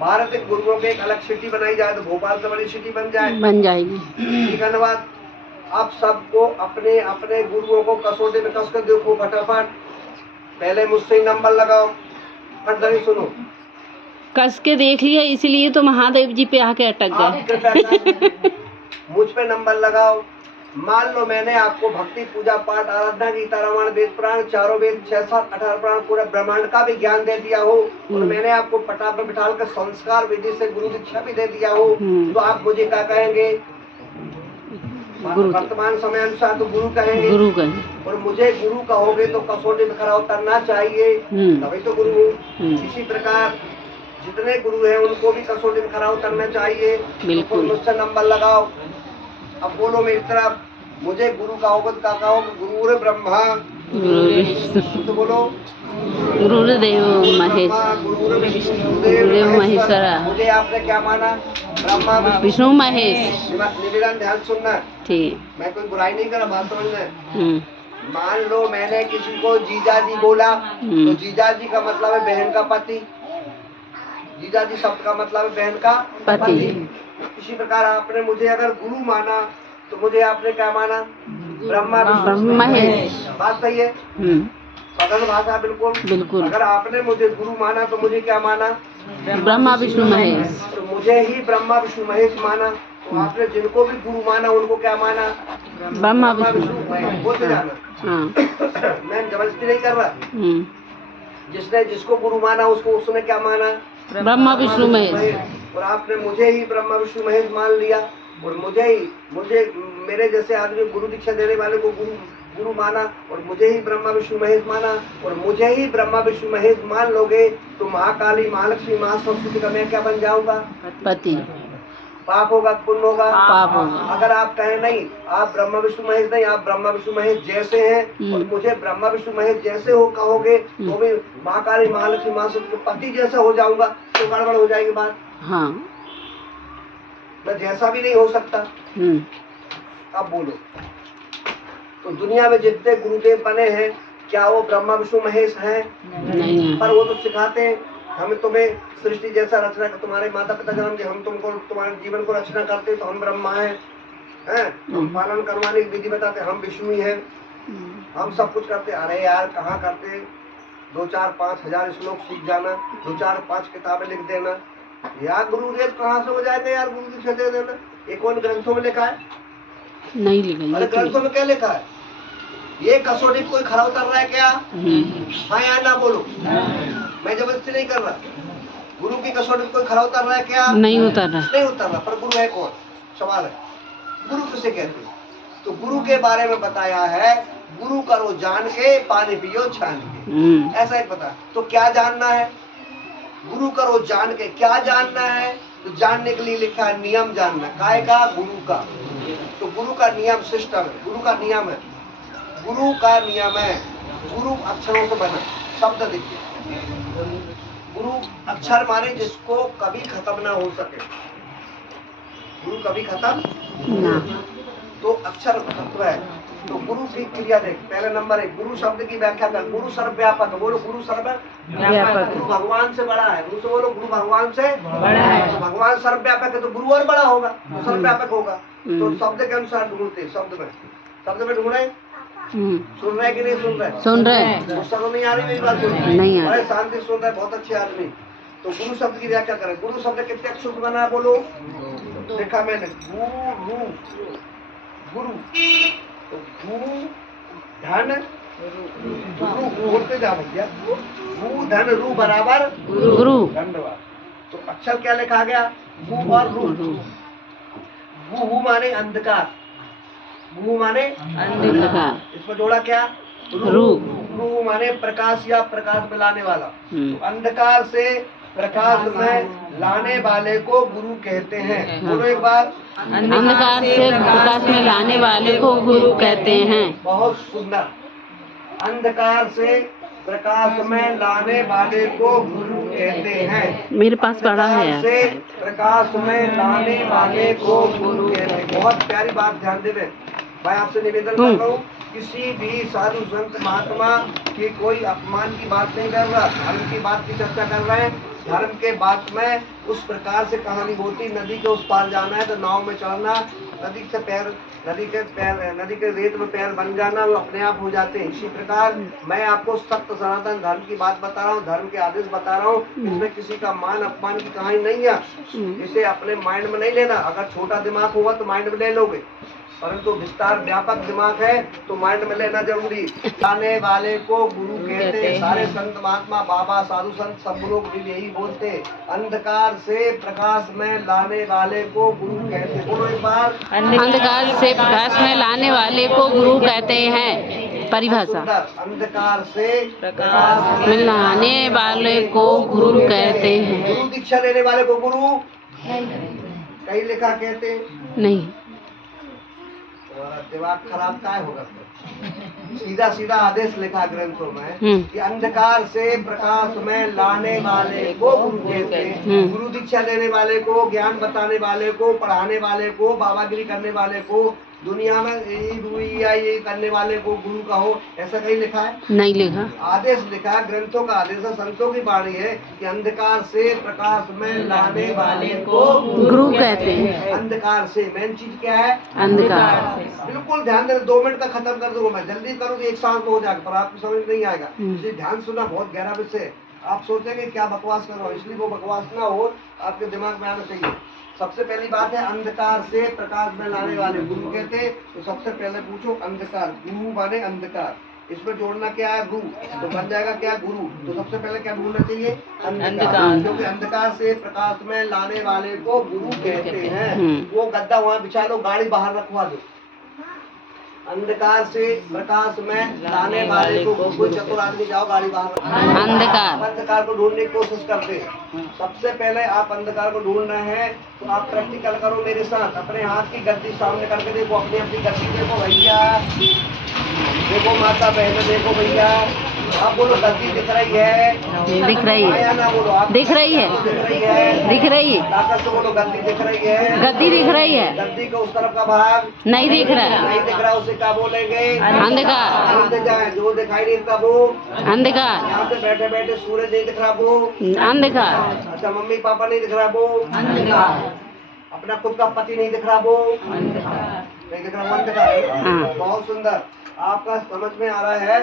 भारत के गुरुओं के एक अलग सिटी बनाई जाए तो भोपाल से बड़ी सिटी बन जाएगी। ठीक है, धन्यवाद। आप सबको अपने अपने गुरुओं को कसौटी में कस कर देखो फटाफट। पहले मुझसे ही नंबर लगाओ। फटदरी सुनो, कस के देख लिया, इसीलिए तो महादेव जी पे आके अटक गए। मुझ पे नंबर लगाओ। मान लो मैंने आपको भक्ति पूजा पाठ आराधना गीता रामायण वेद पुराण चारों वेद 6 7 18 पुराण पूरे ब्रह्मांड का भी ज्ञान दे दिया हो और मैंने आपको पटा पर बिठाल कर संस्कार विधि से गुरु दीक्षा भी दे दिया हो, तो आप मुझे क्या कहेंगे? वर्तमान समय अनुसार तो गुरु कहेंगे। और मुझे गुरु कहोगे तो कसौटी में खरा उतरना चाहिए, तभी तो गुरु हूँ। इसी प्रकार जितने गुरु हैं उनको भी कसौटी में खरा उतरना चाहिए। बिल्कुल। मुझसे नंबर लगाओ। अब बोलो मेरी तरफ, मुझे गुरु कहोगे तो क्या कहोगे? गुरुर ब्रह्मा तो बोलो गुरुदेव महेश, गुरुदेव महेश्वरा। मुझे आपने क्या माना? ब्रह्मा विष्णु महेश। निवेदन ध्यान सुनना, ठीक। मैं कोई बुराई नहीं कर रहा, बात समझना। मान लो मैंने किसी को जीजा जी बोला तो जीजा जी का मतलब है बहन का पति। जीजा जी शब्द का मतलब है बहन का पति। इसी प्रकार आपने मुझे अगर गुरु माना तो मुझे आपने क्या माना? ब्रह्मा विष्णु महेश। बात सही है? सरल भाषा बिल्कुल। अगर आपने मुझे गुरु माना तो मुझे क्या माना? ब्रह्मा विष्णु महेश। तो मुझे ही ब्रह्मा विष्णु महेश माना, तो आपने जिनको भी गुरु माना उनको क्या माना? ब्रह्मा विष्णु महेश। बोलते जाना। मैं जबरदस्ती नहीं कर रहा। जिसने जिसको गुरु माना उसको उसने क्या माना? ब्रह्मा विष्णु महेश। और आपने मुझे ही ब्रह्मा विष्णु महेश मान लिया और मुझे मेरे जैसे आदमी गुरु दीक्षा देने वाले को गुरु माना और मुझे ही ब्रह्मा विष्णु महेश माना और मुझे ही ब्रह्मा विष्णु महेश मान लोगे तो महाकाली महालक्ष्मी महासरस्वती का मैं क्या बन जाऊंगा? पति। पाप होगा पुण्य होगा? पाप होगा। अगर आप कहें नहीं आप ब्रह्मा विष्णु महेश नहीं, आप ब्रह्मा विष्णु महेश जैसे हैं और मुझे ब्रह्मा विष्णु महेश जैसे हो कहोगे तो भी महाकाली महालक्ष्मी महासरस्वती के पति जैसा हो जाऊंगा, तो गड़बड़ हो जाएगी बात। हाँ, मैं जैसा भी नहीं हो सकता। अब बोलो, तो दुनिया में जितने गुरुदेव बने हैं क्या वो ब्रह्मा विष्णु महेश हैं? नहीं। पर वो तो सिखाते हैं हम तुम्हें सृष्टि जैसा रचना कर, तुम्हारे माता पिता जन्म दिए, हम तुमको तुम्हारे जीवन को रचना करते तो हम ब्रह्मा हैं, हम पालन करवाने की विधि बताते हम विष्णु ही हैं, हम सब कुछ करते। अरे यार कहाँ करते? 2 4 5 हजार श्लोक सीख जाना, 2 4 5 किताबें लिख देना, यार गुरुदेव कहाँ से हो जाएगा यार? गुरु दीक्षा दे देना। एक और ग्रंथों में लिखा है? नहीं लिखा। अरे ग्रंथों में क्या लिखा है? ये कसौटी कोई खरा उतर रहा है क्या? हाँ या ना बोलो। मैं जबरदस्ती नहीं कर रहा। गुरु की कसौटी कोई खरा उतर रहा है क्या? नहीं उतर रहा। नहीं उतर रहा। पर गुरु है कौन? सवाल है, गुरु किसे कहते हैं? तो गुरु के बारे में बताया है, गुरु करो जान के पानी पियो छान के। ऐसा एक बता। तो क्या जानना है? गुरु करो जान के। क्या जानना है? तो जानने के लिए लिखा है नियम जानना। काय का? गुरु का। तो गुरु का नियम सिस्टम है, गुरु का नियम है, गुरु का नियम है। गुरु अक्षरों से बना। शब्द देखिए, गुरु अक्षर माने जिसको कभी खत्म ना हो सके। गुरु कभी खत्म ना, तो अक्षर तत्व है। तो गुरु की क्रिया देख। पहले नंबर 1 गुरु शब्द की व्याख्या कर। गुरु सर्वव्यापक। बोलो गुरु सर्वव्यापक। गुरु भगवान से बड़ा है। गुरु से बोलो गुरु भगवान से बड़ा है। तो भगवान सर्वव्यापक है तो गुरु और बड़ा होगा, तो सर्वव्यापक होगा। तो शब्द के अनुसार ढूंढते, शब्द में ढूंढे। सुन रहे कि नहीं सुन रहे? सुन रहे। समझ नहीं आ रही मेरी बात? नहीं आ रही। शांति सुन रहे, बहुत अच्छे आदमी। तो गुरु शब्द की व्याख्या करें। गुरु शब्द कितने अक्षर से बना है? बोलो। देखा मैंने, गुरु गुरु। तो गुरु धन रू बोलते जा भैया। गु धन रू बराबर गुरु। धन्यवाद। तो अक्षर क्या लिखा गया? गु और रू। गु माने अंधकार, गु माने अंधकार। इसमें जोड़ा क्या? रू। रू माने प्रकाश या प्रकाश में लाने वाला। तो अंधकार से प्रकाश में लाने वाले को गुरु कहते हैं। बोलो एक बार। अंधकार से प्रकाश में लाने वाले को गुरु कहते हैं। बहुत सुंदर। अंधकार से प्रकाश में लाने वाले को गुरु कहते हैं। मेरे पास पढ़ा है। से प्रकाश में लाने वाले को गुरु कहते हैं। बहुत प्यारी बात, ध्यान देवे भाई। आपसे निवेदन कर रहा हूँ, किसी भी साधु संत महात्मा की कोई अपमान की बात नहीं कर रहा, धर्म की बात की चर्चा कर रहे हैं। धर्म के बात में उस प्रकार से कहानी होती, नदी के उस पार जाना है तो नाव में चढ़ना, नदी के रेत में पैर बन जाना, वो अपने आप हो जाते हैं। इसी प्रकार मैं आपको सत्य सनातन धर्म की बात बता रहा हूँ, धर्म के आदेश बता रहा हूँ। इसमें किसी का मान अपमान की कहानी नहीं है। इसे अपने माइंड में नहीं लेना। अगर छोटा दिमाग होगा तो माइंड में ले लोगे, परंतु विस्तार व्यापक दिमाग है तो माइंड में लेना जरूरी। लाने वाले को गुरु कहते हैं। सारे संत महात्मा बाबा साधु संत सब लोग भी यही बोलते हैं, अंधकार से प्रकाश में लाने वाले को गुरु कहते हैं। बोलो एक बार, अंधकार से प्रकाश में लाने वाले को गुरु कहते हैं। परिभाषा, अंधकार से प्रकाश में लाने वाले को गुरु कहते हैं। गुरु दीक्षा लेने वाले को गुरु कहीं लिखा कहते हैं नहीं। दिमाग खराब काय होगा? सीधा सीधा आदेश लिखा ग्रंथों में कि अंधकार से प्रकाश में लाने वाले को गुरु कहते हैं। गुरु दीक्षा देने वाले को, ज्ञान बताने वाले को, पढ़ाने वाले को, बाबागिरी करने वाले को, दुनिया में ये करने वाले को गुरु कहो, ऐसा कहीं लिखा है? नहीं लिखा। आदेश लिखा है, ग्रंथों का आदेश है, संतों की वाणी है कि अंधकार से प्रकाश में लाने वाले को गुरु कहते हैं। अंधकार से मेन चीज क्या है? अंधकार से। बिल्कुल ध्यान देना, 2 मिनट का खत्म कर दूंगा मैं, जल्दी करूँ तो एक साथ हो जाएगा, पर आपको समझ नहीं आएगा। इसलिए ध्यान सुना, बहुत गहरा विषय। आप सोचेंगे क्या बकवास कर रहा हूँ, इसलिए वो बकवास ना हो, आपके दिमाग में आना चाहिए। सबसे पहली बात है अंधकार से प्रकाश में लाने वाले गुरु कहते हैं। तो सबसे पहले पूछो अंधकार, गुरु माने अंधकार, इसमें जोड़ना क्या है? गुरु, तो बन जाएगा क्या? गुरु। तो सबसे पहले क्या ढूंढना चाहिए? अंधकार, क्योंकि अंधकार से प्रकाश में लाने वाले को गुरु कहते हैं। वो गद्दा वहाँ बिछा लो, गाड़ी बाहर रखवा दो। अंधकार से प्रकाश में लाने वाले को, कोई चतुर आदमी जाओ गाड़ी बाहर। अंधकार को ढूंढने की कोशिश करते हैं। सबसे पहले आप अंधकार को ढूंढ रहे हैं तो आप प्रैक्टिकल करो मेरे साथ। अपने हाथ की गद्दी सामने करके देखो, अपनी अपनी गद्दी देखो भैया, देखो माता बहन देखो भैया। आप बोलो गद्दी दिख रही है? दिख रही है। ना बोलो आप, दिख रही है, दिख रही है, दिख रही है। ताकत से बोलो गद्दी दिख रही है, गद्दी दिख रही है। गद्दी का उस तरफ का भाग नहीं दिख रहा है, नहीं दिख रहा, उसे क्या बोलेंगे? अंधकार। बोलते जाए, जो दिखाई नहीं देता वो अंधकार। यहाँ से बैठे बैठे सूरज नहीं दिख रहा वो अंधकार। अच्छा, मम्मी पापा नहीं दिख रहा वो अंधकार। अपना खुद का पति नहीं दिख रहा वो अंधकार, नहीं दिख रहा वो अंधकार। बहुत सुंदर, आपका समझ में आ रहा है।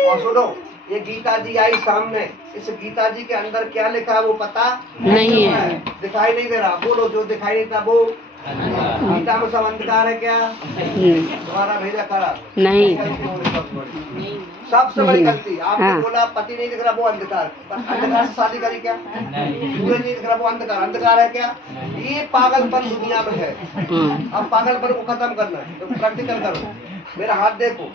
और सुनो, ये गीता जी आई सामने, इस गीता जी के अंदर क्या लिखा है वो पता नहीं है, दिखाई नहीं दे रहा। बोलो, जो दिखाई नहीं था वो गीता में सब अंधकार है क्या? तुम्हारा भेजा करा नहीं, सबसे बड़ी गलती। आपने बोला पति नहीं दिख रहा वो अंधकार, अंधकार से शादी करी क्या? सूरज नहीं दिख रहा वो अंधकार, अंधकार है क्या? ये पागलपन दुनिया में है। अब पागलपन को खत्म करना है तो प्रैक्टिकल करो। मेरा हाथ देखो,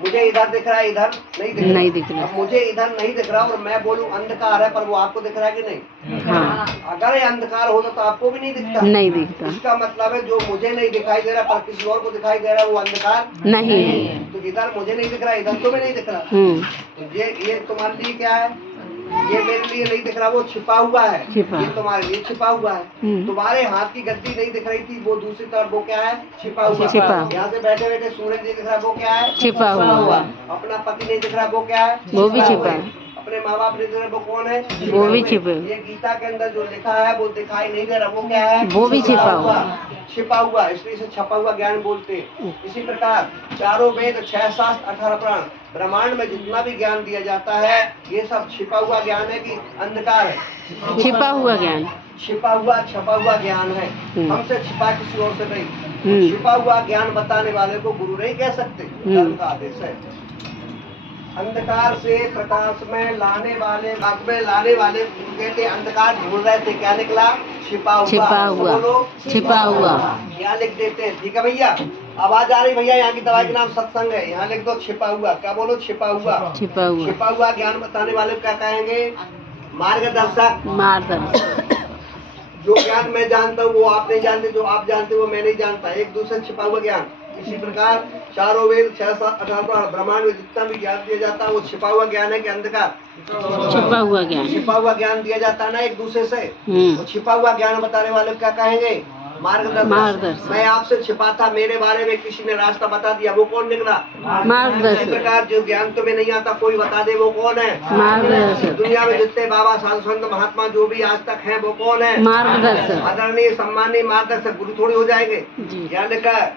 मुझे इधर दिख रहा है, इधर नहीं दिख रहा। अब मुझे इधर नहीं दिख रहा और मैं बोलूं अंधकार है, पर वो आपको दिख रहा है कि नहीं? हाँ। अगर ये अंधकार होता तो आपको भी नहीं दिखता। नहीं दिखता। इसका मतलब है जो मुझे नहीं दिखाई दे रहा पर किसी और को दिखाई दे रहा है वो अंधकार नहीं है। तो इधर मुझे नहीं दिख रहा, इधर तुम्हें नहीं दिख रहा, तो ये तुम्हारे लिए क्या है? ये मेरे लिए नहीं दिख रहा, वो छिपा हुआ है। ये तुम्हारे लिए छिपा हुआ है। तुम्हारे हाथ की गद्दी नहीं दिख रही थी, वो दूसरी तरफ वो क्या है? छिपा हुआ। यहाँ से बैठे बैठे सूरज नहीं दिख रहा, वो क्या है? छिपा हुआ। अपना पति नहीं दिख रहा, वो क्या है? वो भी छिपा है। अपने माँ बाप नहीं दिख रहे, वो कौन है? वो भी छिपे। ये गीता के अंदर जो लिखा है वो दिखाई नहीं दे रहा, वो क्या है? वो भी छिपा हुआ। छिपा हुआ, इसलिए इसे छपा हुआ ज्ञान बोलते हैं। इसी प्रकार चारों वेद, 6 शास्त्र, 18 पुराण, ब्रह्मांड में जितना भी ज्ञान दिया जाता है ये सब छिपा हुआ ज्ञान है कि अंधकार है? छिपा हुआ ज्ञान, छिपा हुआ छपा हुआ ज्ञान है। हमसे छिपा किसी और से नहीं। छिपा हुआ ज्ञान बताने वाले को गुरु नहीं कह सकते, धर्म का आदेश है। अंधकार से प्रकाश में लाने वाले, भाग में लाने वाले कहते अंधकार ढूंढ रहे थे, क्या निकला? छिपा हुआ। छिपा हुआ, छिपा हुआ। यहाँ लिख देते हैं, ठीक है भैया? आवाज आ रही भैया? यहाँ की दवाई के नाम सत्संग है, यहाँ लिख दो छिपा हुआ। क्या बोलो? छिपा हुआ। छिपा हुआ। छिपा हुआ ज्ञान बताने वाले क्या कहेंगे? मार्गदर्शक। मार्गदर्शक। जो ज्ञान मैं जानता हूँ वो आप नहीं जानते, जो आप जानते वो मैं नहीं जानता, एक दूसरे छिपा हुआ ज्ञान। इसी प्रकार चारों वेद, 6 शास्त्र, 18 पुराण, ब्रह्मांड में जितना भी ज्ञान दिया जाता है वो छिपा हुआ ज्ञान है कि अंधकार? छिपा हुआ ज्ञान। छिपा हुआ ज्ञान दिया जाता है ना एक दूसरे से, तो छिपा हुआ ज्ञान बताने वाले क्या कहेंगे? मार्गदर्शक। मैं आपसे छिपा था, मेरे बारे में किसी ने रास्ता बता दिया, वो कौन निकला? इसी मार्गदर्शक। प्रकार जो ज्ञान तुम्हें नहीं आता कोई बता दे, वो कौन है? मार्गदर्शक। दुनिया में जितने बाबा साधु संत महात्मा जो भी आज तक हैं वो कौन है? मार्गदर्शक। आदरणीय सम्मानीय मार्गदर्शक। गुरु थोड़ी हो जाएंगे। जी। ज्ञान का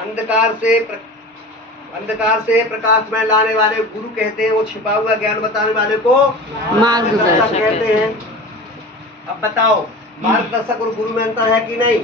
अंधकार से प्रकाश में लाने वाले गुरु कहते हैं, वो छिपा हुआ ज्ञान बताने वाले को मार्गदर्शक कहते हैं। अब बताओ, मार्गदर्शक और गुरु में अंतर है कि नहीं?